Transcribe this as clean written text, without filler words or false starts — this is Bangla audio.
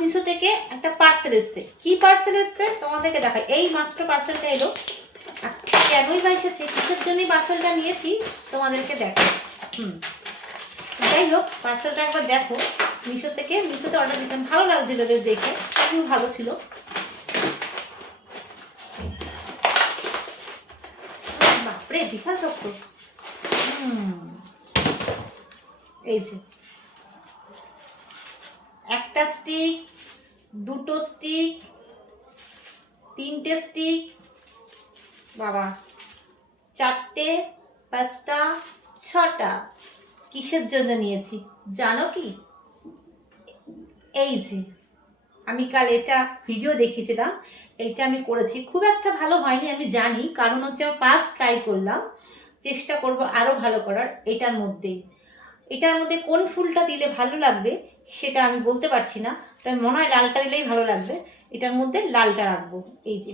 মিশো থেকে একটা পার্সেল এসছে। কি পার্সেল এসছে তোমাদেরকে দেখাই। এই মাত্র পার্সেলটা এলো। কেনই বা এসেছে, কিসের জন্যই পার্সেলটা নিয়েছি তোমাদেরকে দেখো। যাই হোক, পার্সেলটা একবার দেখো। মিশো থেকে, মিশোতে অর্ডার দিতাম, ভালো লাগছিল দেখে, খুবই ভালো ছিল। বাপরে বিশাল শক্ত। এই যে একটা স্টিক, দুটো স্টিক, তিনটে স্টিক, বাবা, চারটে, পাঁচটা, ছটা। কিসের জন্য নিয়েছি জানো কি? এই যে আমি কাল এটা ভিডিও দেখিয়েছিলাম, এইটা আমি করেছি, খুব একটা ভালো হয়নি আমি জানি, কারণ হচ্ছে আমি ফার্স্ট ট্রাই করলাম, চেষ্টা করব আরও ভালো করার। এটার মধ্যে কোন ফুলটা দিলে ভালো লাগবে সেটা আমি বলতে পারছি না, তবে মনে হয় লালটা দিলেই ভালো লাগবে। এটার মধ্যে লালটা রাখবো। এই যে